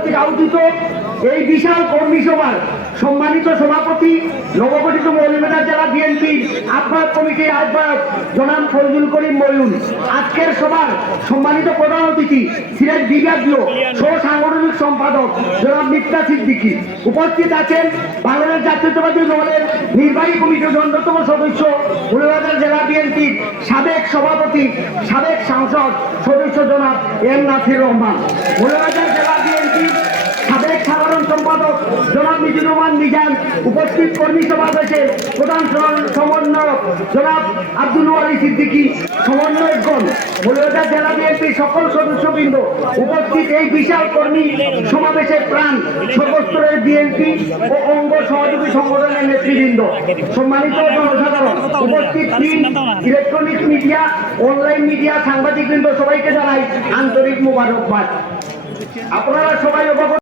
কর্তৃক আয়োজিত এই বিশাল কর্মী সভার সম্মানিত সভাপতি, নবগঠিত মৌলভীবাজার জেলা বিএনপির আহ্বায়ক কমিটির আহ্বায়ক জনাব ফজলুল করিম ময়ুন আজকের সভার সম্মানিত প্রধান অতিথি সিলেট বিভাগীয় সহ সাংগঠনিক সম্পাদক জনাব মিফতা সিদ্দিকী। উপস্থিত আছেন বাংলাদেশ জাতীয়তাবাদী দলের নির্বাহী কমিটির অন্যতম সদস্য, মৌলভীবাজার জেলা বিএনপির সাবেক সভাপতি, সাবেক সাংসদ সদস্য জনাব এম নাসির রহমান। মৌলভীবাজার জনাব মিজান, উপস্থিত কর্মী প্রধান সমন্বয়ক জনাব আব্দুল আলী সিদ্দিকী, সমন্বয়কগণ জেলা সকল সদস্যবৃন্দ উপস্থিত। এই বিশাল কর্মী প্রাণ সর্বস্তরের বিএনপি ও অঙ্গ সহযোগী সংগঠনের নেতৃবৃন্দ, সম্মানিত জনসাধারণ, উপস্থিত ইলেকট্রনিক মিডিয়া অনলাইন মিডিয়া সাংবাদিকবৃন্দ, সবাইকে জানাই আন্তরিক মোবারকবাদ। আপনারা সবাই অবগত